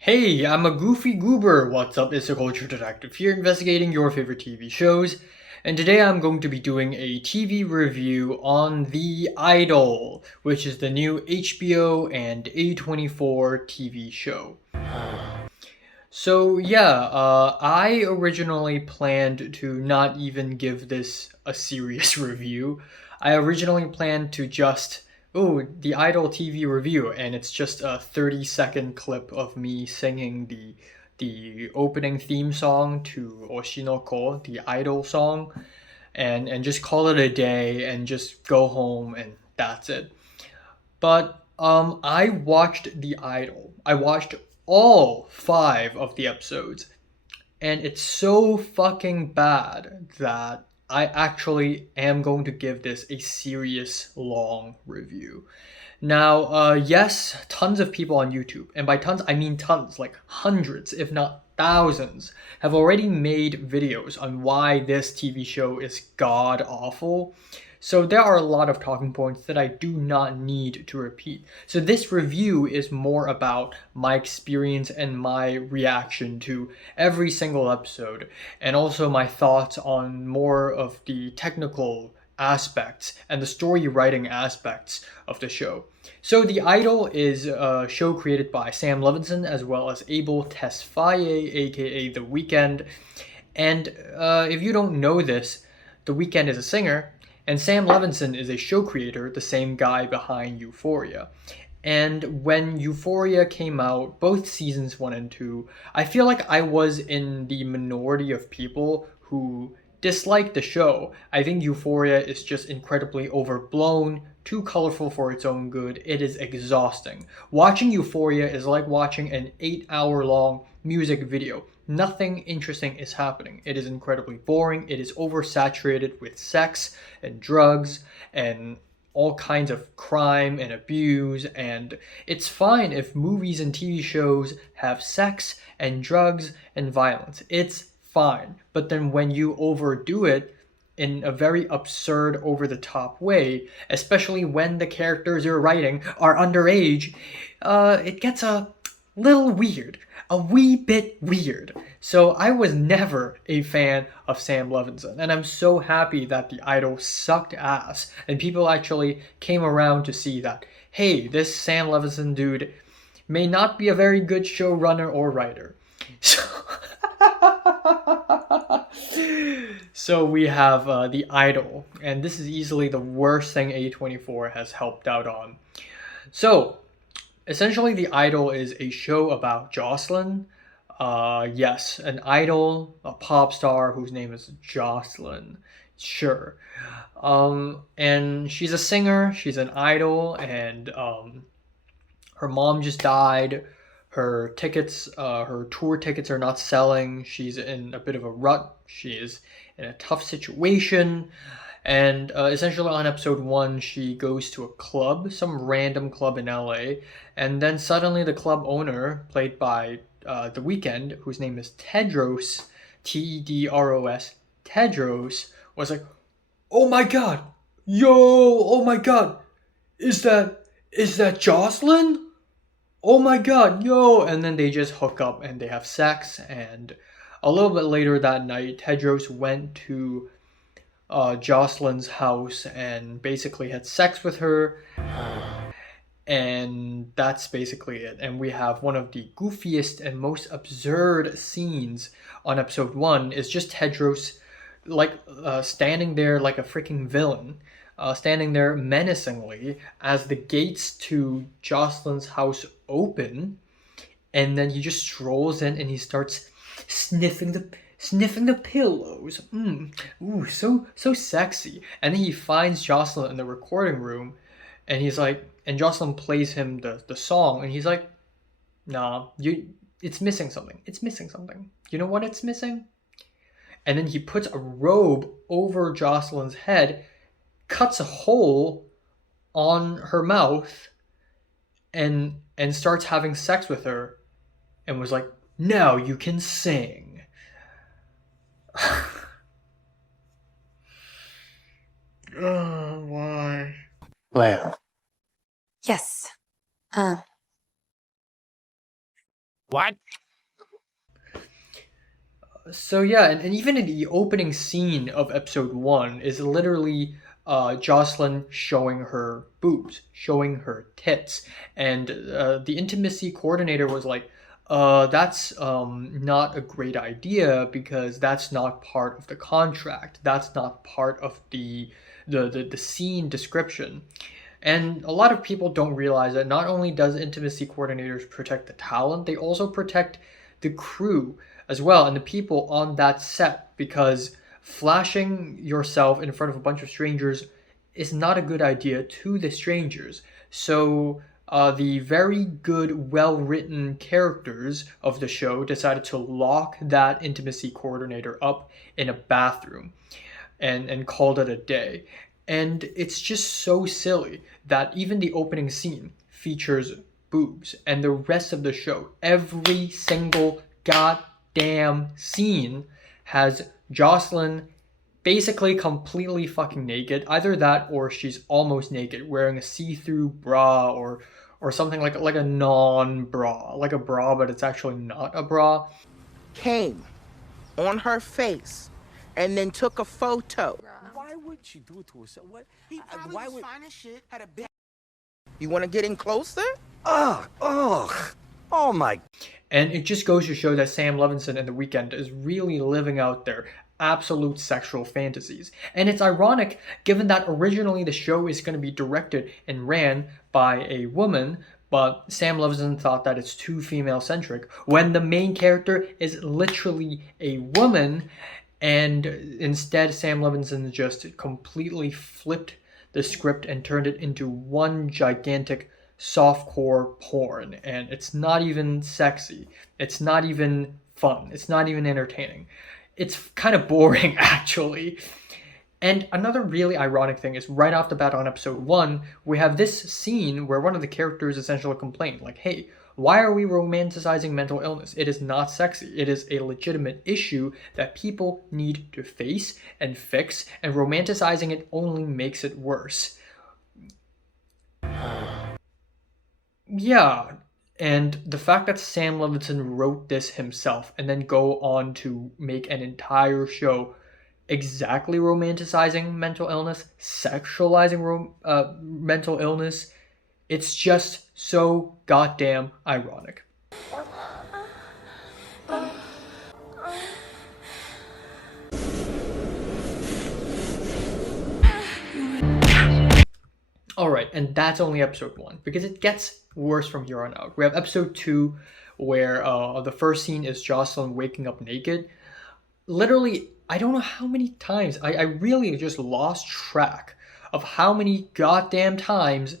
Hey, I'm a goofy goober. What's up? It's a culture detective here investigating your favorite TV shows. And today I'm going to be doing a TV review on The Idol, which is the new HBO and A24 TV show. I originally planned to not even give this a serious review. I originally planned to just, the Idol TV review, and it's just a 30-second clip of me singing the opening theme song to Oshinoko, the Idol song, and just call it a day and just go home and that's it. But I watched The Idol. I watched all five of the episodes, and it's so fucking bad that I actually am going to give this a serious long review. Now, yes, tons of people on YouTube, and by tons I mean tons, like hundreds, if not thousands, have already made videos on why this TV show is god awful. So there are a lot of talking points that I do not need to repeat. So this review is more about my experience and my reaction to every single episode, and also my thoughts on more of the technical aspects and the story writing aspects of the show. So The Idol is a show created by Sam Levinson as well as Abel Tesfaye, aka The Weeknd. And if you don't know this, The Weeknd is a singer, and Sam Levinson is a show creator, the same guy behind Euphoria. And when Euphoria came out, both seasons 1 and 2, I feel like I was in the minority of people who dislike the show. I think Euphoria is just incredibly overblown, too colorful for its own good. It is exhausting. Watching Euphoria is like watching an 8-hour long music video. Nothing interesting is happening. It is incredibly boring. It is oversaturated with sex and drugs and all kinds of crime and abuse, and it's fine if movies and TV shows have sex and drugs and violence. It's fine. But then when you overdo it in a very absurd, over the top way, especially when the characters you're writing are underage, it gets a little weird. A wee bit weird. So I was never a fan of Sam Levinson, and I'm so happy that The Idol sucked ass, and people actually came around to see that, hey, this Sam Levinson dude may not be a very good showrunner or writer. So, so we have The Idol, and this is easily the worst thing A24 has helped out on. So, essentially, The Idol is a show about Jocelyn. Yes, an idol, a pop star whose name is Jocelyn. Sure. And she's a singer, she's an idol, and her mom just died. Her tour tickets are not selling. She's in a bit of a rut. She is in a tough situation. And essentially, on episode 1, she goes to a club, some random club in LA. And then suddenly, the club owner, played by The Weeknd, whose name is Tedros, Tedros, Tedros, was like, "Oh my god, yo, oh my god, is that Jocelyn? Oh my god, yo!" And then they just hook up and they have sex. And a little bit later that night, Tedros went to Jocelyn's house and basically had sex with her. And that's basically it. And we have one of the goofiest and most absurd scenes on episode 1 is just Tedros like standing there like a freaking villain, standing there menacingly as the gates to Jocelyn's house open, and then he just strolls in and he starts sniffing the pillows. Ooh, so sexy. And then he finds Jocelyn in the recording room, and he's like, and Jocelyn plays him the song, and he's like, "Nah, it's missing something. It's missing something. You know what it's missing?" And then he puts a robe over Jocelyn's head, cuts a hole on her mouth, and starts having sex with her, and was like, "Now you can sing." Why? Well, yes. Um, What? So yeah, and even in the opening scene of episode one is literally Jocelyn showing her boobs, showing her tits, and the intimacy coordinator was like, "That's not a great idea because that's not part of the contract. That's not part of the scene description." And a lot of people don't realize that not only does intimacy coordinators protect the talent, they also protect the crew as well and the people on that set because flashing yourself in front of a bunch of strangers is not a good idea to the strangers. So the very good, well-written characters of the show decided to lock that intimacy coordinator up in a bathroom and called it a day. And it's just so silly that even the opening scene features boobs and the rest of the show, every single goddamn scene has Jocelyn basically completely fucking naked. Either that or she's almost naked, wearing a see-through bra or something like a non-bra, like a bra, but it's actually not a bra. Came on her face and then took a photo. Why would she do it to herself? What? He probably Why was would? fine as shit, had a big... You want to get in closer? Ugh! Ugh! Oh my! And it just goes to show that Sam Levinson and The Weeknd is really living out their absolute sexual fantasies. And it's ironic given that originally the show is going to be directed and ran by a woman, but Sam Levinson thought that it's too female centric when the main character is literally a woman. And instead, Sam Levinson just completely flipped the script and turned it into one gigantic softcore porn. And it's not even sexy. It's not even fun. It's not even entertaining. It's kind of boring, actually. And another really ironic thing is right off the bat on episode one, we have this scene where one of the characters essentially complained, like, hey, why are we romanticizing mental illness? It is not sexy. It is a legitimate issue that people need to face and fix, and romanticizing it only makes it worse. Yeah, and the fact that Sam Levinson wrote this himself and then go on to make an entire show exactly romanticizing mental illness, sexualizing mental illness, it's just so goddamn ironic. All right, and that's only episode one because it gets worse from here on out. We have episode two, where the first scene is Jocelyn waking up naked. Literally, I don't know how many times I really just lost track of how many goddamn times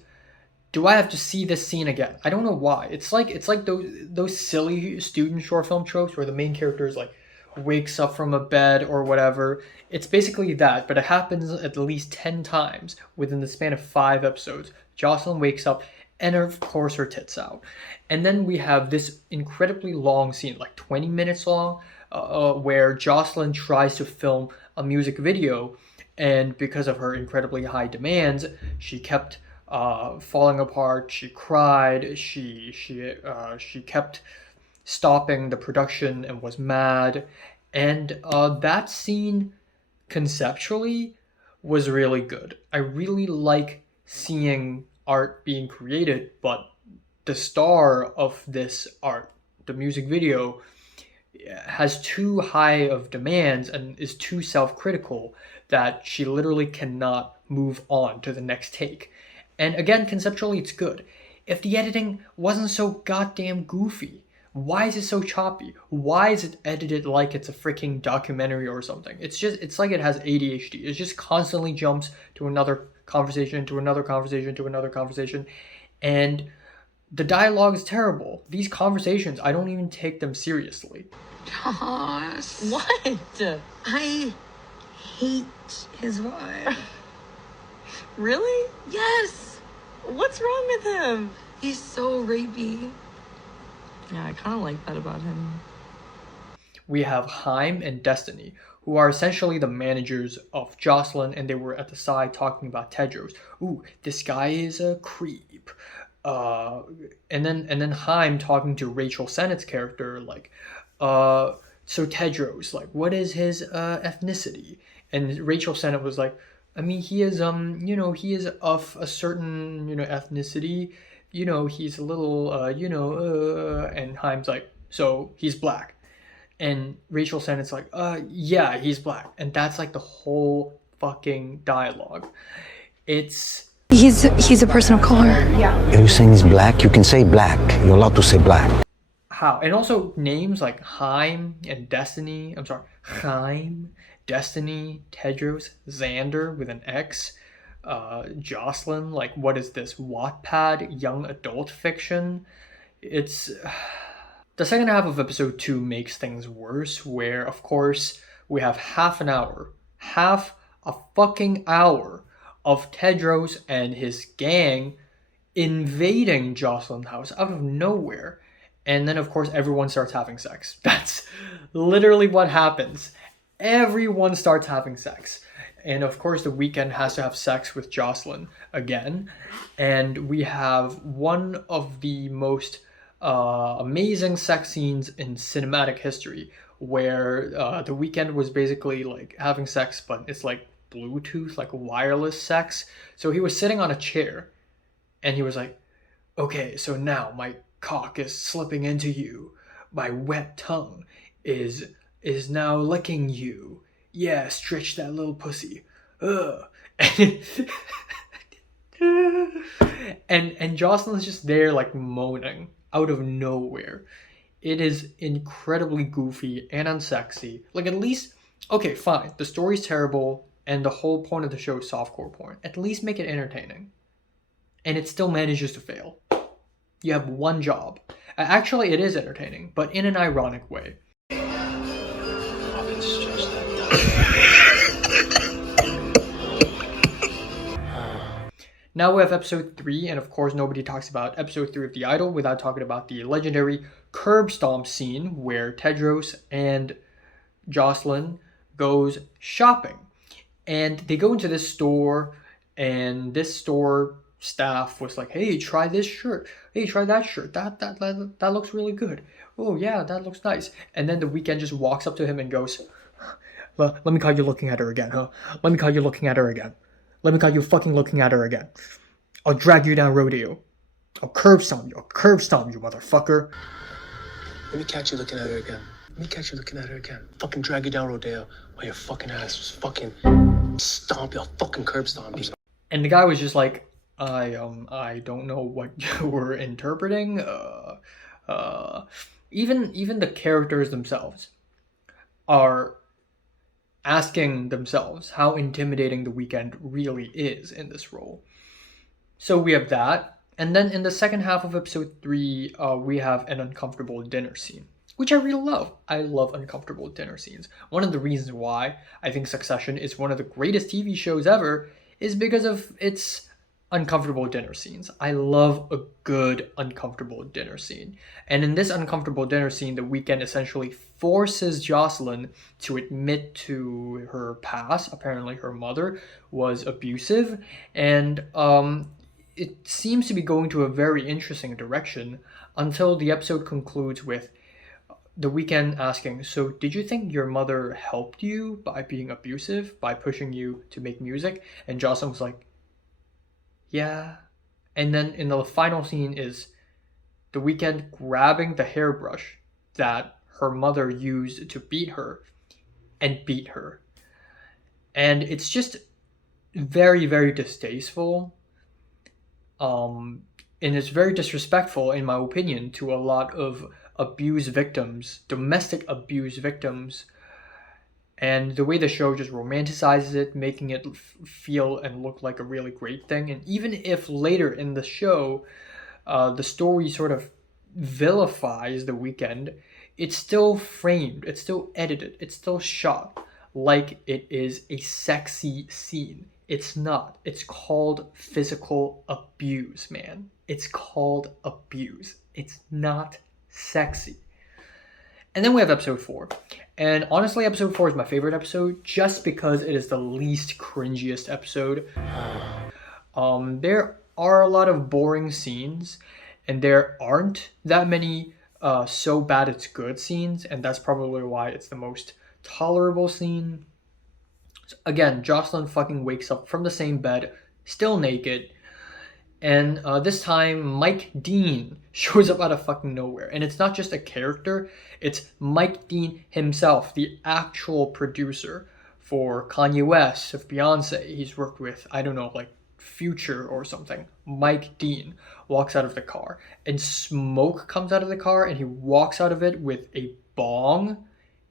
do I have to see this scene again? I don't know why. It's like those silly student short film tropes where the main character is like wakes up from a bed or whatever. It's basically that, but it happens at least 10 times within the span of 5 episodes. Jocelyn wakes up and of course her tits out. And then we have this incredibly long scene, like 20 minutes long, where Jocelyn tries to film a music video, and because of her incredibly high demands, she kept falling apart. She cried. She kept stopping the production and was mad. And that scene conceptually was really good. I really like seeing art being created, but the star of this art, the music video, has too high of demands and is too self-critical that she literally cannot move on to the next take. And again, conceptually, it's good. If the editing wasn't so goddamn goofy, why is it so choppy? Why is it edited like it's a freaking documentary or something? It's like it has ADHD. It just constantly jumps to another conversation, to another conversation, to another conversation. And the dialogue is terrible. These conversations, I don't even take them seriously. Josh. What? I hate his vibe. Really? Yes. What's wrong with him? He's so rapey. Yeah, I kind of like that about him. We have Haim and Destiny, who are essentially the managers of Jocelyn, and they were at the side talking about Tedros. Ooh, this guy is a creep. And then Haim talking to Rachel Sennett's character, like, uh, so Tedros, like, what is his ethnicity? And Rachel Sennett was like, I mean, he is he is of a certain ethnicity. He's a little and Haim's like, so he's black. And Rachel Sennett's like, yeah, he's black. And that's like the whole fucking dialogue. It's He's a person of color. If you're saying he's black, you can say black. You're allowed to say black. how, and also names like Haim and Destiny. I'm sorry, Haim, Destiny, Tedros, Xander with an X, Jocelyn. Like, what is this? Wattpad, young adult fiction. It's the second half of episode 2 makes things worse, where of course we have half a fucking hour of Tedros and his gang invading Jocelyn's house out of nowhere. And then, of course, everyone starts having sex. That's literally what happens. Everyone starts having sex. And of course, the Weeknd has to have sex with Jocelyn again. And we have one of the most amazing sex scenes in cinematic history, where the Weeknd was basically like having sex, but it's like Bluetooth, like wireless sex. So he was sitting on a chair and he was like, okay, so now my cock is slipping into you. My wet tongue is now licking you. Yeah, stretch that little pussy. Ugh. and Jocelyn's just there like moaning out of nowhere. It is incredibly goofy and unsexy. Like, at least, okay, fine, the story's terrible and the whole point of the show is softcore porn. At least make it entertaining. And it still manages to fail. You have one job. Actually, it is entertaining, but in an ironic way. Now we have episode 3, and of course nobody talks about episode 3 of The Idol without talking about the legendary curb stomp scene where Tedros and Jocelyn goes shopping. And they go into this store, and this store staff was like, hey, try this shirt. Hey, try that shirt. That looks really good. Oh yeah, that looks nice. And then the Weeknd just walks up to him and goes, let me call you looking at her again, huh? Let me call you looking at her again. Let me call you fucking looking at her again. I'll drag you down rodeo. I'll curb stomp you. I'll curb stomp you, motherfucker. Let me catch you looking at her again. Let me catch you looking at her again. Fucking drag you down rodeo while your fucking ass was fucking stomp you. I'll fucking curb stomp you. And the guy was just like, I don't know what you were interpreting. Even the characters themselves are asking themselves how intimidating the Weeknd really is in this role. So we have that. And then in the second half of episode 3, we have an uncomfortable dinner scene, which I really love. I love uncomfortable dinner scenes. One of the reasons why I think Succession is one of the greatest TV shows ever is because of its uncomfortable dinner scenes. I love a good uncomfortable dinner scene. And in this uncomfortable dinner scene, the Weeknd essentially forces Jocelyn to admit to her past. Apparently her mother was abusive, and it seems to be going to a very interesting direction until the episode concludes with the Weeknd asking, so did you think your mother helped you by being abusive, by pushing you to make music? And Jocelyn was like, yeah. And then in the final scene is the Weeknd grabbing the hairbrush that her mother used to beat her and beat her. And it's just very, very distasteful. And it's very disrespectful, in my opinion, to a lot of abuse victims, domestic abuse victims. And the way the show just romanticizes it, making it feel and look like a really great thing. And even if later in the show, the story sort of vilifies the Weeknd, it's still framed, it's still edited, it's still shot like it is a sexy scene. It's not. It's called physical abuse, man. It's called abuse. It's not sexy. And then we have episode 4. And honestly, episode 4 is my favorite episode just because it is the least cringiest episode. There are a lot of boring scenes, and there aren't that many so bad it's good scenes, and that's probably why it's the most tolerable scene. Again, Jocelyn fucking wakes up from the same bed, still naked, and this time Mike Dean shows up out of fucking nowhere. And it's not just a character, it's Mike Dean himself, the actual producer for Kanye West, of Beyonce. He's worked with, I don't know, like Future or something. Mike Dean walks out of the car, and smoke comes out of the car, and he walks out of it with a bong,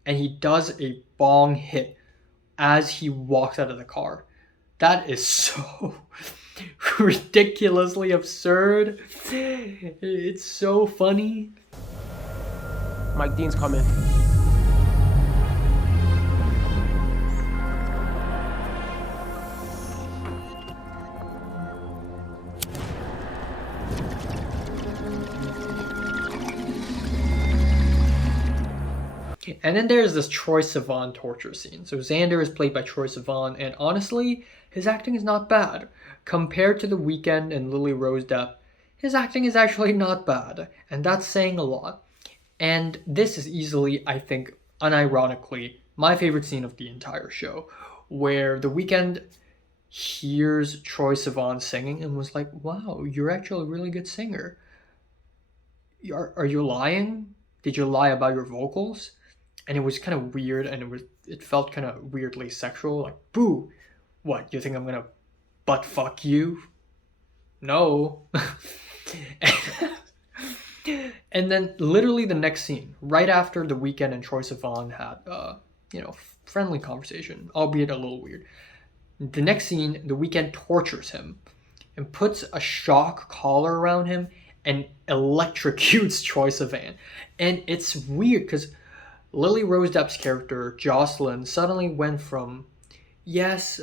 and he does a bong hit as he walks out of the car. That is so ridiculously absurd. It's so funny. Mike Dean's coming. And then there's this Troye Sivan torture scene. So Xander is played by Troye Sivan, and honestly, his acting is not bad. Compared to The Weeknd and Lily Rose-Depp, his acting is actually not bad, and that's saying a lot. And this is easily, I think, unironically, my favorite scene of the entire show, where The Weeknd hears Troye Sivan singing and was like, wow, you're actually a really good singer. Are you lying? Did you lie about your vocals? And it was kind of weird, and it felt kind of weirdly sexual, like, boo, what, you think I'm gonna butt fuck you? No. And then literally the next scene, right after The Weeknd and Troye Sivan had, friendly conversation, albeit a little weird. The next scene, The Weeknd tortures him and puts a shock collar around him and electrocutes Troye Sivan. And it's weird because Lily Rose-Depp's character, Jocelyn, suddenly went from, yes,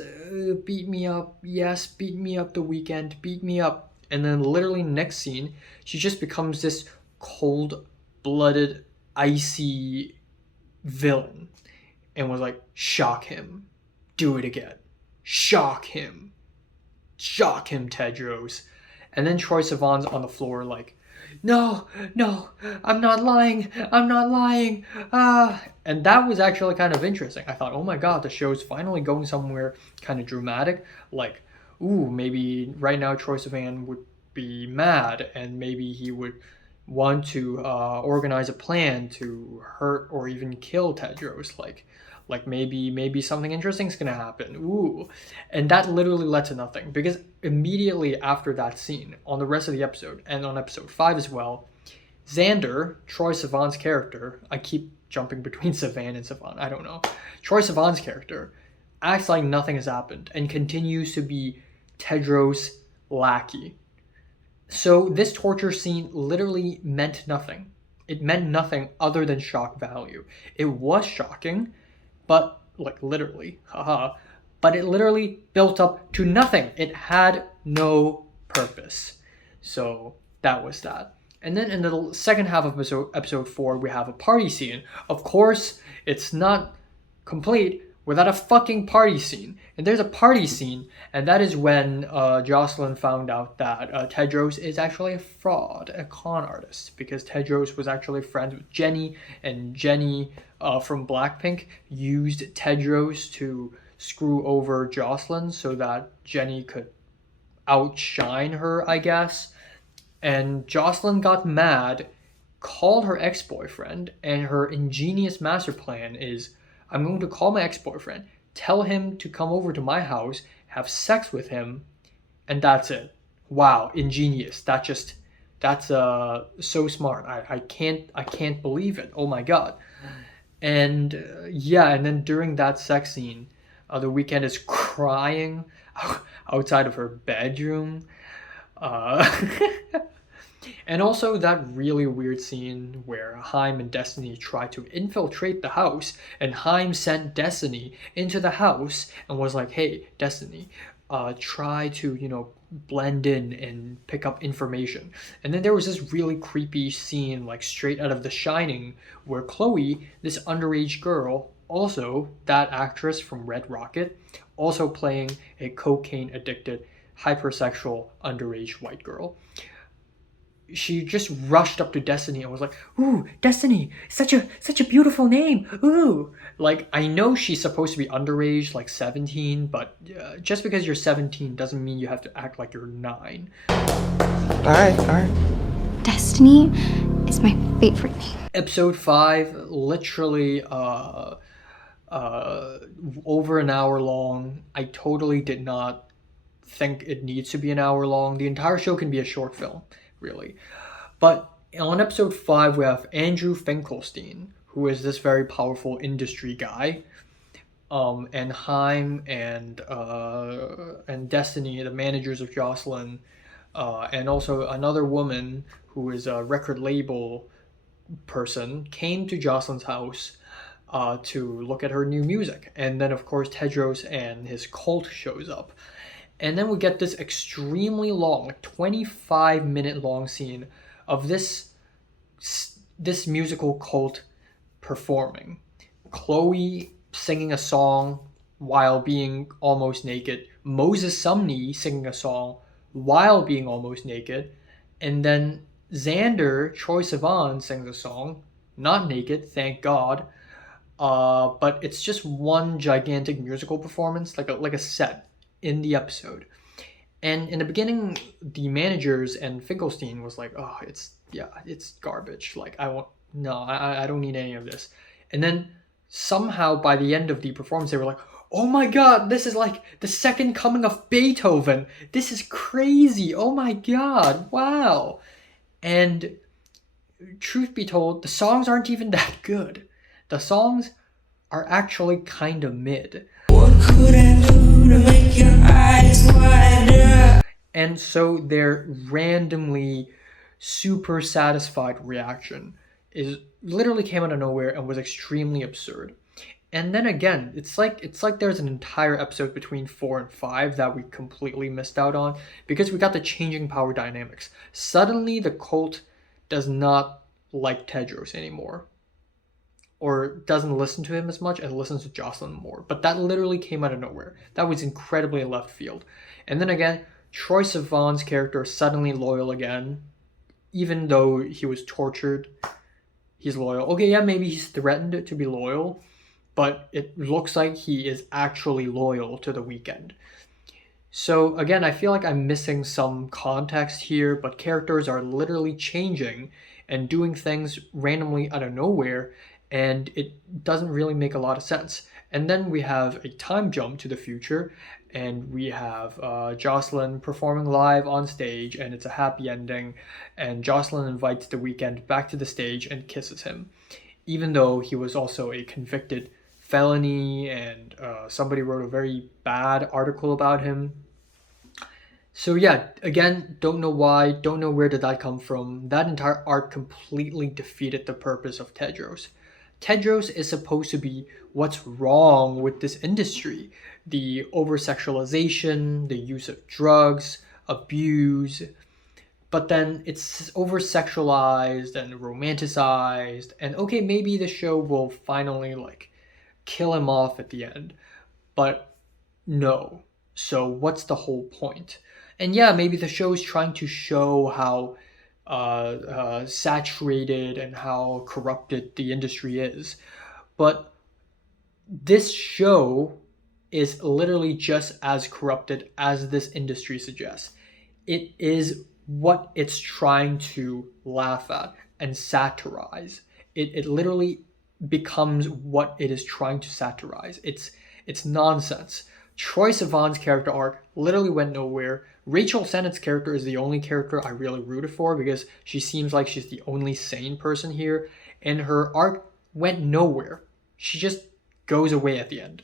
beat me up, yes, beat me up The Weeknd, beat me up. And then literally next scene, she just becomes this cold-blooded, icy villain. And was like, shock him, do it again, shock him, Tedros. And then Troye Sivan's on the floor like, no, I'm not lying. And that was actually kind of interesting. I thought, oh my god, the show's finally going somewhere kind of dramatic. Like, ooh, maybe right now Troye Sivan would be mad, and maybe he would want to organize a plan to hurt or even kill Tedros. Like maybe something interesting is gonna happen. Ooh. And that literally led to nothing, because immediately after that scene, on the rest of the episode, and on episode 5 as well, Xander, Troye Sivan's character, I keep jumping between Sivan and Sivan, I don't know. Troye Sivan's character acts like nothing has happened and continues to be Tedros' lackey. So this torture scene literally meant nothing. It meant nothing other than shock value. It was shocking, but like literally, but it literally built up to nothing. It had no purpose. So that was that. And then in the second half of episode 4, we have a party scene. Of course, it's not complete without a fucking party scene. And there's a party scene, and that is when Jocelyn found out that Tedros is actually a fraud, a con artist, because Tedros was actually friends with Jennie, and Jennie from Blackpink used Tedros to screw over Jocelyn so that Jennie could outshine her, I guess. And Jocelyn got mad, called her ex-boyfriend, and her ingenious master plan is, I'm going to call my ex-boyfriend, tell him to come over to my house, have sex with him, and that's it. Wow, ingenious. That's so smart. I can't believe it. Oh my god. And and then during that sex scene, The Weeknd is crying outside of her bedroom. And also that really weird scene where Haim and Destiny try to infiltrate the house, and Haim sent Destiny into the house and was like, hey, Destiny, try to, blend in and pick up information. And then there was this really creepy scene, like straight out of The Shining, where Chloe, this underage girl, also that actress from Red Rocket, also playing a cocaine addicted hypersexual underage white girl. She just rushed up to Destiny and was like, "Ooh, Destiny, such a beautiful name. Ooh." Like, I know she's supposed to be underage, like 17, but just because you're 17 doesn't mean you have to act like you're 9. All right. Destiny is my favorite name. Episode 5, literally over an hour long. I totally did not think it needs to be an hour long. The entire show can be a short film, really. But on episode 5, we have Andrew Finkelstein, who is this very powerful industry guy, and Haim and Destiny, the managers of Jocelyn, and also another woman who is a record label person, came to Jocelyn's house to look at her new music. And then, of course, Tedros and his cult shows up. And then we get this extremely long, like 25-minute long scene of this musical cult performing. Chloe singing a song while being almost naked. Moses Sumney singing a song while being almost naked. And then Xander, Troye Sivan, sings a song, not naked, thank God. But it's just one gigantic musical performance, like a set in the episode. And in the beginning, the managers and Finkelstein was like, "Oh, it's garbage. Like, I don't need any of this." And then somehow by the end of the performance, they were like, "Oh my God, this is like the second coming of Beethoven. This is crazy. Oh my God, wow." And truth be told, the songs aren't even that good. The songs are actually kind of mid. What could I do to make your eyes wider? And so their randomly super satisfied reaction literally came out of nowhere and was extremely absurd. And then again, it's like there's an entire episode between 4 and 5 that we completely missed out on because we got the changing power dynamics. Suddenly the cult does not like Tedros anymore, or doesn't listen to him as much and listens to Jocelyn more. But that literally came out of nowhere. That was incredibly left field. And then again, Troye Sivan's character is suddenly loyal again, even though he was tortured. He's loyal. Okay, yeah, maybe he's threatened to be loyal, but it looks like he is actually loyal to the Weeknd. So again, I feel like I'm missing some context here, but characters are literally changing and doing things randomly out of nowhere, and it doesn't really make a lot of sense. And then we have a time jump to the future, and we have Jocelyn performing live on stage, and it's a happy ending, and Jocelyn invites The Weeknd back to the stage and kisses him, even though he was also a convicted felony, and somebody wrote a very bad article about him. So yeah, again, don't know why, don't know where did that come from. That entire arc completely defeated the purpose of Tedros. Tedros is supposed to be what's wrong with this industry. The over-sexualization, the use of drugs, abuse, but then it's over-sexualized and romanticized, and okay, maybe the show will finally like kill him off at the end, but no. So what's the whole point? And yeah, maybe the show is trying to show how saturated and how corrupted the industry is, but this show is literally just as corrupted as this industry suggests. It is what it's trying to laugh at and satirize. It literally becomes what it is trying to satirize. It's nonsense. Troye Sivan's character arc literally went nowhere. Rachel Sennett's character is the only character I really rooted for because she seems like she's the only sane person here, and her arc went nowhere. She just goes away at the end.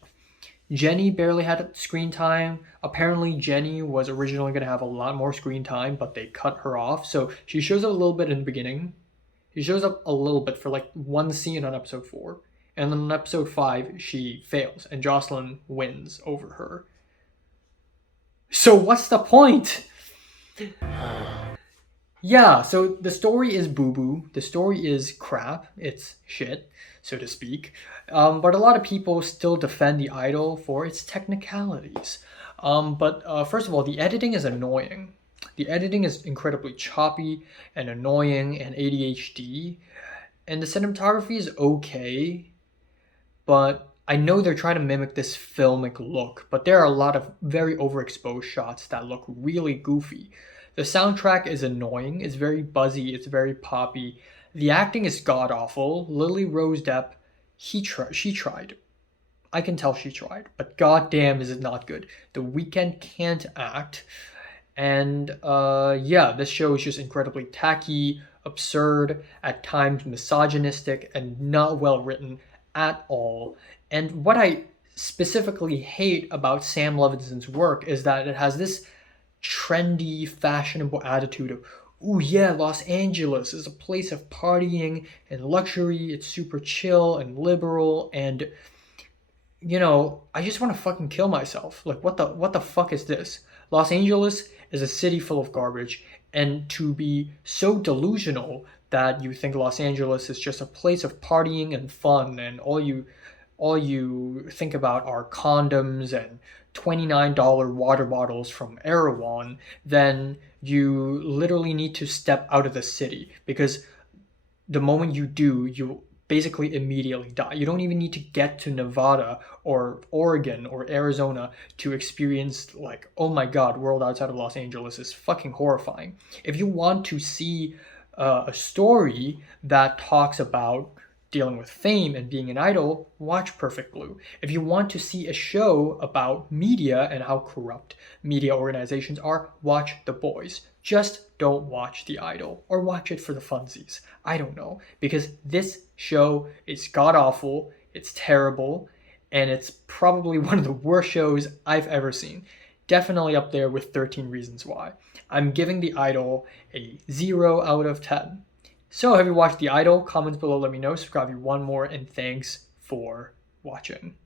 Jenny barely had screen time. Apparently Jenny was originally going to have a lot more screen time, but they cut her off. So she shows up a little bit in the beginning. She shows up a little bit for like one scene on episode 4. And then on episode 5, she fails, and Jocelyn wins over her. So what's the point? Yeah, so the story is boo-boo. The story is crap. It's shit, so to speak. But a lot of people still defend The Idol for its technicalities. But first of all, the editing is annoying. The editing is incredibly choppy and annoying and ADHD, and the cinematography is okay, but I know they're trying to mimic this filmic look, but there are a lot of very overexposed shots that look really goofy. The soundtrack is annoying, it's very buzzy, it's very poppy. The acting is god awful. Lily Rose-Depp, she tried. I can tell she tried, but goddamn is it not good. The Weeknd can't act, and yeah, this show is just incredibly tacky, absurd, at times misogynistic, and not well written at all. And what I specifically hate about Sam Levinson's work is that it has this trendy, fashionable attitude of, ooh yeah, Los Angeles is a place of partying and luxury. It's super chill and liberal, and I just want to fucking kill myself. Like, what the fuck is this? Los Angeles is a city full of garbage, and to be so delusional that you think Los Angeles is just a place of partying and fun, and all you think about are condoms and $29 water bottles from Erewhon, then you literally need to step out of the city, because the moment you do, you basically immediately die. You don't even need to get to Nevada or Oregon or Arizona to experience, like, oh my god, world outside of Los Angeles is fucking horrifying. If you want to see a story that talks about dealing with fame and being an idol, watch Perfect Blue. If you want to see a show about media and how corrupt media organizations are, watch The Boys. Just don't watch The Idol, or watch it for the funsies. I don't know, because this show is god awful, it's terrible, and it's probably one of the worst shows I've ever seen. Definitely up there with 13 Reasons Why. I'm giving The Idol a 0 out of 10. So, have you watched The Idol? Comments below, let me know. Subscribe if you want more, and thanks for watching.